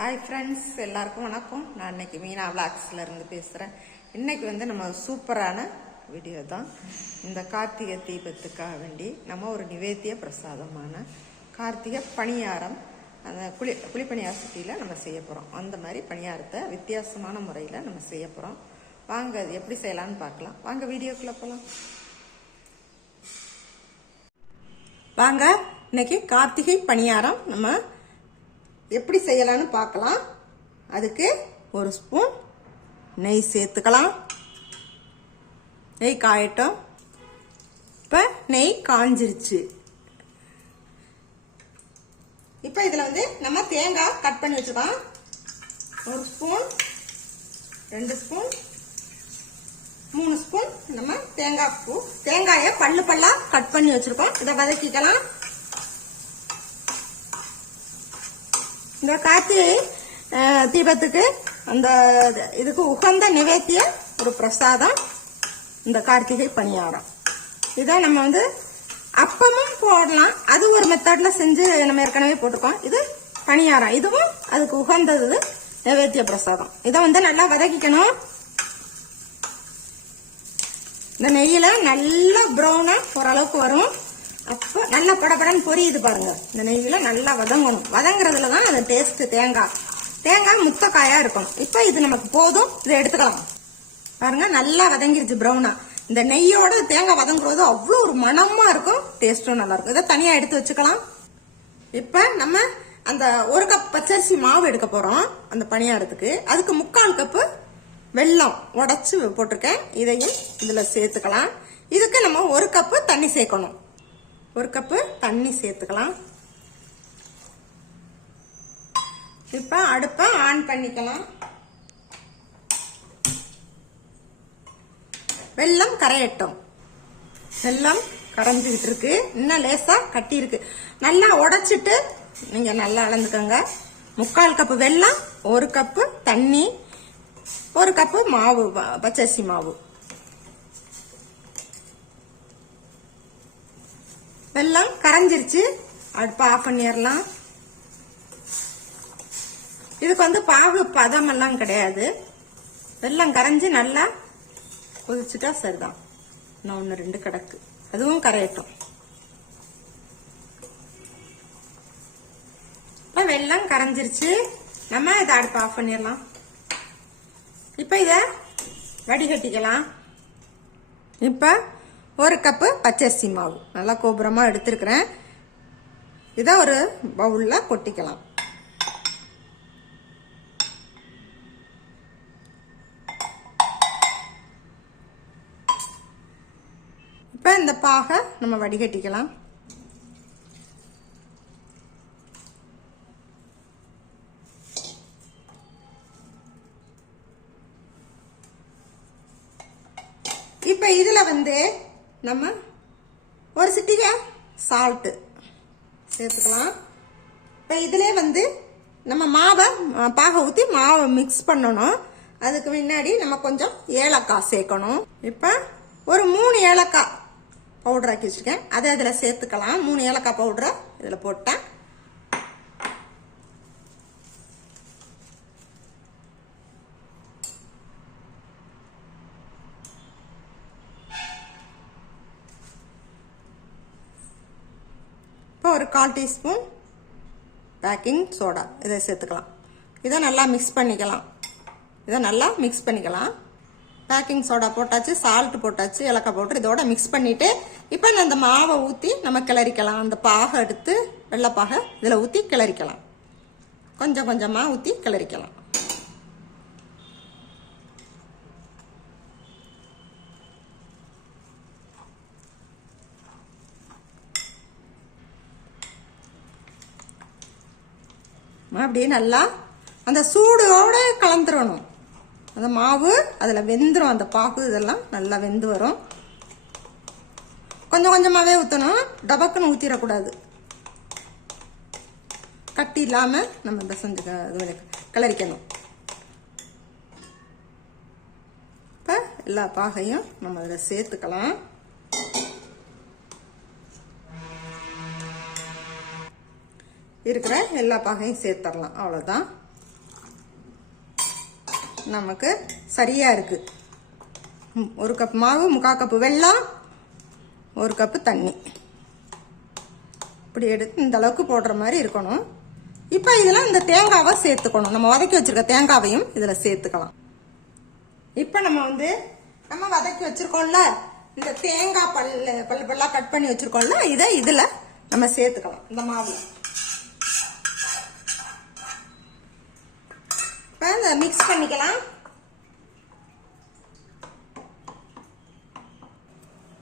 Hi friends எல்லாருக்கும் வணக்கம். நான் இன்னைக்கு மீனா விளாக்ஸில் இருந்து பேசுகிறேன் இன்றைக்கி வந்து நம்ம சூப்பரான வீடியோ தான். இந்த கார்த்திகை தீபத்துக்காக வேண்டி நம்ம ஒரு நிவேத்திய பிரசாதமான கார்த்திகை பணியாரம் அந்த குளி குழிப்பணியார சுட்டியில் நம்ம செய்ய போகிறோம் அந்த மாதிரி பணியாரத்தை வித்தியாசமான முறையில் நம்ம செய்ய போகிறோம் வாங்க அது எப்படி செய்யலாம்னு பார்க்கலாம். வாங்க வீடியோக்குள்ளே போகலாம் வாங்க இன்னைக்கு கார்த்திகை பணியாரம் நம்ம எப்படி செய்யலாம்னு பார்க்கலாம். அதுக்கு ஒரு ஸ்பூன் நெய் சேர்த்துக்கலாம். நெய் காயட்டும். இப்போ நெய் காஞ்சிருச்சு. இப்போ இதில் வந்து நம்ம தேங்காய் கட் பண்ணி வச்சுக்கலாம். ஒரு ஸ்பூன் ரெண்டு ஸ்பூன் மூணு ஸ்பூன் நம்ம தேங்காய் பூ. தேங்காயை பல்லு பல்லாக கட் பண்ணி வச்சிருக்கோம். இதை வதக்கிக்கலாம். இந்த கார்த்திகை தீபத்துக்கு அந்த இதுக்கு உகந்த நிவேத்திய ஒரு பிரசாதம் இந்த கார்த்திகை பணியாரம். இதை நம்ம வந்து அப்பமும் போடலாம். அது ஒரு மெத்தட்ல செஞ்சு நம்ம ஏற்கனவே போட்டிருக்கோம். இது பணியாரம். இதுவும் அதுக்கு உகந்தது நிவேத்திய பிரசாதம். இதை வந்து நல்லா வதக்கிக்கணும். இந்த நெய்யில நல்லா ப்ரௌனா ஓரளவுக்கு வரும். அப்போ நல்லா படப்படன்னு பொரியுது பாருங்க. இந்த நெய்யில நல்லா வதங்கணும். வதங்குறதுல தான் அந்த டேஸ்ட் தேங்காய் தேங்காய் முத்தக்காயா இருக்கும் இப்போ இது நமக்கு போதும். இதை எடுத்துக்கலாம். பாருங்க நல்லா வதங்கிருச்சு ப்ரௌனா இந்த நெய்யோட தேங்காய் வதங்குறது அவ்வளோ ஒரு மணமா இருக்கும். டேஸ்ட்டும் நல்லா இருக்கும் இதை தனியா எடுத்து வச்சுக்கலாம். இப்ப நம்ம அந்த ஒரு கப் பச்சரிசி மாவு எடுக்க போறோம். அந்த பணியாரத்துக்கு. அதுக்கு முக்கால் கப்பு வெல்லம் உடச்சி போட்டிருக்கேன். இதையும் இதுல சேர்த்துக்கலாம். இதுக்கு நம்ம ஒரு கப்பு தண்ணி சேர்க்கணும். ஒரு கப்பு தண்ணி சேர்த்துக்கலாம். இப்ப அடுப்பை ஆன் பண்ணிக்கலாம். வெல்லம் கரையட்டும். வெல்லம் கரைஞ்சிக்கிட்டு இருக்கு. இன்னும் லேசா கட்டி இருக்கு. நல்லா உடைச்சிட்டு நீங்க நல்லா அளந்துக்கோங்க. முக்கால் கப்பு வெல்லம் ஒரு கப்பு தண்ணி ஒரு கப்பு மாவு ப- பச்சரிசி மாவு. வெள்ளம் கரைஞ்சிருச்சு. அடுப்பை ஆஃப் பண்ணிடலாம். இதுக்கு வந்து பாகு பதமெல்லாம் கிடையாது. வெள்ளம் கரைஞ்சி நல்லா கொதிச்சுட்டா சரிதான். இன்னும் ஒன்று ரெண்டு கிடக்கு. அதுவும் கரையட்டும். இப்போ வெள்ளம் கரைஞ்சிருச்சு. நம்ம இதை அடுப்பு ஆஃப் பண்ணிடலாம். இப்போ இதை வடிகட்டிக்கலாம். இப்போ ஒரு கப்பு பச்சரிசி மாவு. நல்லா கோபுரமாக எடுத்துருக்கிறேன். இதை ஒரு பவுலில் கொட்டிக்கலாம். இப்போ இந்த பாகை நம்ம வடிகட்டிக்கலாம். இப்போ இதில் வந்து நம்ம ஒரு சிட்டிகை சால்ட்டு சேர்த்துக்கலாம். இப்போ இதிலே வந்து நம்ம மாவை பாக பாகை ஊற்றி மாவை மிக்ஸ் பண்ணணும். அதுக்கு முன்னாடி நம்ம கொஞ்சம் ஏலக்காய் சேர்க்கணும். இப்போ ஒரு மூணு ஏலக்காய் பவுடர் ஆக்கி வச்சுருக்கேன். அதை அதில் சேர்த்துக்கலாம். மூணு ஏலக்காய் பவுடரை இதில் போட்டேன். ஒரு கால் டீஸ்பூன் பேக்கிங் சோடா. இதை சேர்த்துக்கலாம். இதை நல்லா மிக்ஸ் பண்ணிக்கலாம். இதை நல்லா மிக்ஸ் பண்ணிக்கலாம். பேக்கிங் சோடா போட்டாச்சு சால்ட் போட்டாச்சு ஏலக்காய் போட்டு இதோட மிக்ஸ் பண்ணிவிட்டு இப்போ இந்த மாவை ஊற்றி நம்ம கிளறிக்கலாம். அந்த பாகை எடுத்து வெள்ளைப்பாகை இதில் ஊற்றி கிளறிக்கலாம். கொஞ்சம் கொஞ்சமாக ஊற்றி கிளறிக்கலாம். அப்படியே நல்லா அந்த சூடோடு கலந்துடணும் அந்த மாவு அதில் வெந்துடும் அந்த பாகு இதெல்லாம் நல்லா வெந்து வரும். கொஞ்சம் கொஞ்சமாகவே ஊற்றணும் டபக்குன்னு ஊற்றிடக்கூடாது கட்டி இல்லாமல் நம்ம இந்த செஞ்சு இது கிளறிக்கணும். இப்போ எல்லா பாகையும் நம்ம அதில் சேர்த்துக்கலாம். இருக்கிற எல்லா பாகையும் சேர்த்துடலாம் அவ்வளோதான் நமக்கு சரியாக இருக்குது ஒரு கப் மாவு முக்கால் கப்பு வெள்ளம் ஒரு கப்பு தண்ணி. இப்படி எடுத்து இந்த அளவுக்கு போடுற மாதிரி இருக்கணும். இப்போ இதில் இந்த தேங்காவை சேர்த்துக்கணும். நம்ம வதக்கி வச்சிருக்க தேங்காவையும் இதில் சேர்த்துக்கலாம். இப்போ நம்ம வந்து நம்ம வதக்கி வச்சிருக்கோம்ல இந்த தேங்காய் பல்லு பல்லு பல்லாக கட் பண்ணி வச்சுருக்கோம்ல இதை இதில் நம்ம சேர்த்துக்கலாம். இந்த மாவில். மிக்ஸ் பண்ணிக்கலாம்.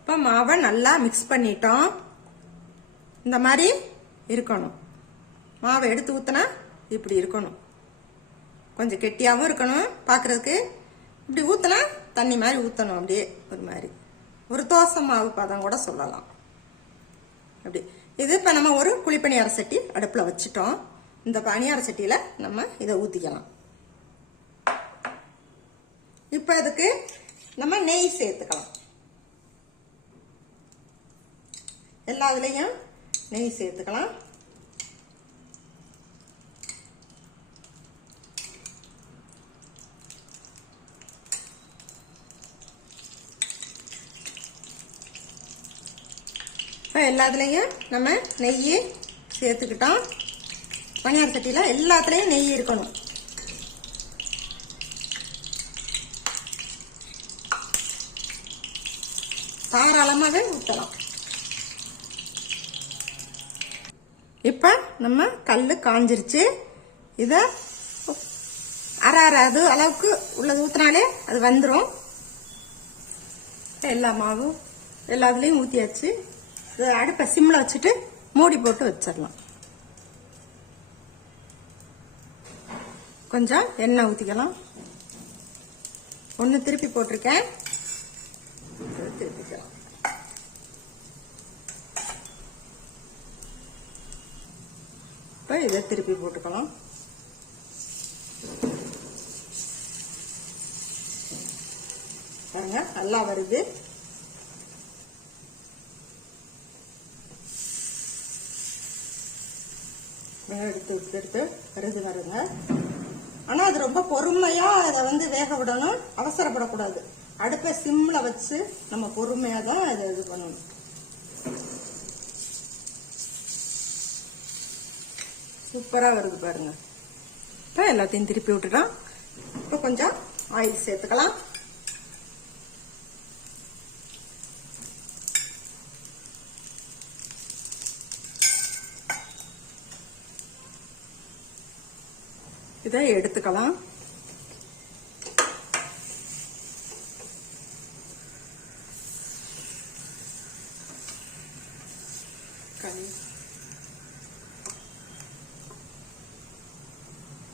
இப்போ மாவை நல்லா மிக்ஸ் பண்ணிட்டோம். இந்த மாதிரி இருக்கணும். மாவை எடுத்து ஊற்றினா இப்படி இருக்கணும். கொஞ்சம் கெட்டியாகவும் இருக்கணும் பார்க்குறதுக்கு இப்படி ஊற்றினா தண்ணி மாதிரி ஊற்றணும் அப்படியே ஒரு மாதிரி. ஒரு தோசை மாவு பதம் கூட சொல்லலாம். அப்படி. இது இப்போ நம்ம ஒரு குழிப்பணியார சட்டி அடுப்பில் வச்சுட்டோம். இந்த பணியார சட்டியில் நம்ம இதை ஊற்றிக்கலாம் இப்போ அதுக்கு நம்ம நெய் சேர்த்துக்கலாம். எல்லா இதுலேயும் நெய் சேர்த்துக்கலாம். இப்போ எல்லாத்துலேயும் நம்ம நெய் சேர்த்துக்கிட்டோம். பணியார் சட்டியில் எல்லாத்துலேயும் நெய் இருக்கணும். தாராளமாகவே ஊற்றலாம் இப்போ நம்ம கல் காஞ்சிருச்சு. இதை அரை அரை அது அளவுக்கு உள்ளது ஊற்றினாலே அது வந்துடும் எல்லா மாவும் எல்லாத்துலேயும் ஊற்றியாச்சு இதை அடுப்பை சிம்மில் வச்சுட்டு மூடி போட்டு வச்சிடலாம். கொஞ்சம் எண்ணெய் ஊற்றிக்கலாம் ஒன்று திருப்பி போட்டிருக்கேன். திருப்பிக்கலாம் இப்போ இதை திருப்பி போட்டுக்கலாம். பாருங்க நல்லா வருது. எடுத்து எடுத்து எடுத்து வருது வருங்க ஆனால் அது ரொம்ப பொறுமையாக அதை வந்து வேக விடணும். அவசரப்படக்கூடாது. அடுப்பை சிம்மில் வச்சு நம்ம பொறுமையாக தான் இதை இது பண்ணணும். சூப்பராக வருது பாருங்க. இப்போ எல்லாத்தையும் திருப்பி விட்டுடலாம். இப்போ கொஞ்சம் ஆயில் சேர்த்துக்கலாம். இதை எடுத்துக்கலாம் கறி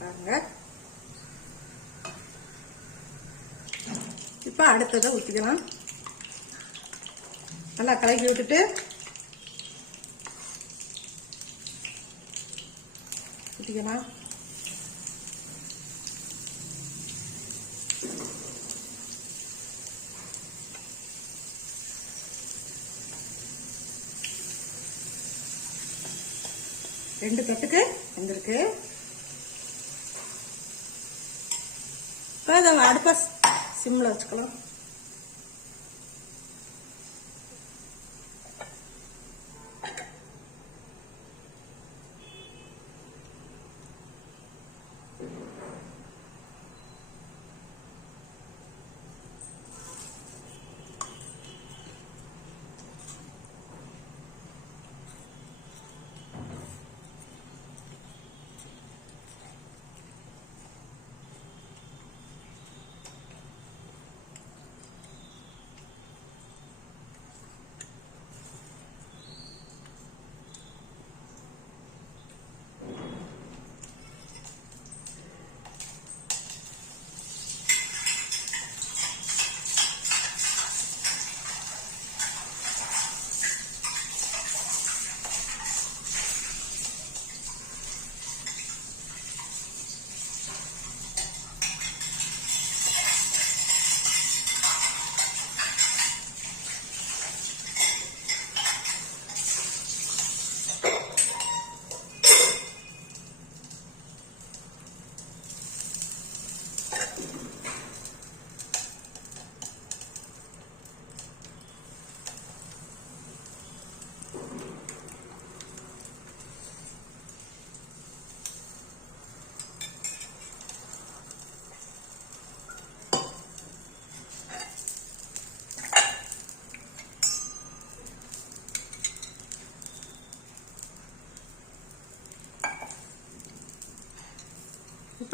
பாருங்க இப்போ அடுத்ததை ஊற்றிக்கலாம் நல்லா கலக்கி விட்டுட்டு ஊற்றிக்கலாம் ரெண்டு தட்டுக்கு வந்திருக்கு. இப்போ அதை அடுப்பை சிம்மில் வச்சுக்கலாம்.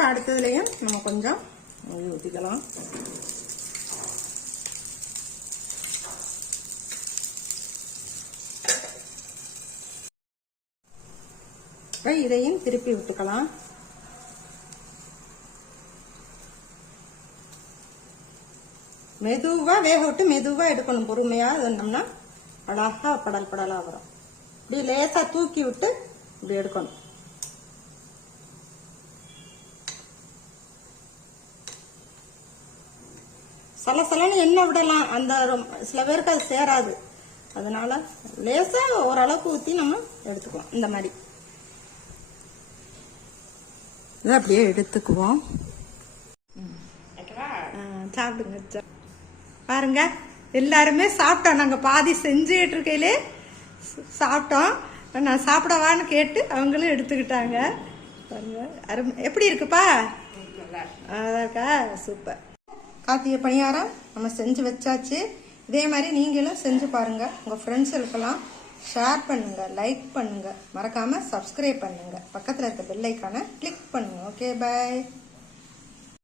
இப்போ அடுத்ததுலேயும் நம்ம கொஞ்சம் நெய் ஊற்றிக்கலாம் இப்போ இதையும் திருப்பி விட்டுக்கலாம் மெதுவா வேக விட்டு மெதுவாக எடுக்கணும். பொறுமையா இருந்தோம்னா அழகா படல் படலாக வரும். இப்படி லேசா தூக்கி விட்டு இப்படி எடுக்கணும். சலசலன்னு எண்ணெய் விடலாம். அந்த ரொம்- சில பேருக்கு அது சேராது. அதனால லேசா ஓரளவுக்கு ஊத்தி நம்ம எடுத்துக்குவோம். இந்த மாதிரி. இதை அப்படியே எடுத்துக்குவோம். சாப்பிடுங்க சா- பாருங்க எல்லாருமே சாப்பிட்டோம். நாங்க பாதி செஞ்சுட்டு இருக்கையிலே சாப்பிட்டோம். நான் சாப்பிடவான்னு கேட்டு அவங்களும் எடுத்துக்கிட்டாங்க. பாருங்க அருமை. எப்படி இருக்குப்பா? நல்லா இருக்கா? சூப்பர். கார்த்திகை பணியாரம் நம்ம செஞ்சு வச்சாச்சு. இதே மாதிரி நீங்களும் செஞ்சு பாருங்க. உங்க ஃப்ரெண்ட்ஸுக்கெல்லாம் ஷேர் பண்ணுங்க லைக் பண்ணுங்க. மறக்காம சப்ஸ்கிரைப் பண்ணுங்க. பக்கத்தில் இருக்க பெல்லைக்கான கிளிக் பண்ணுங்க. Okay bye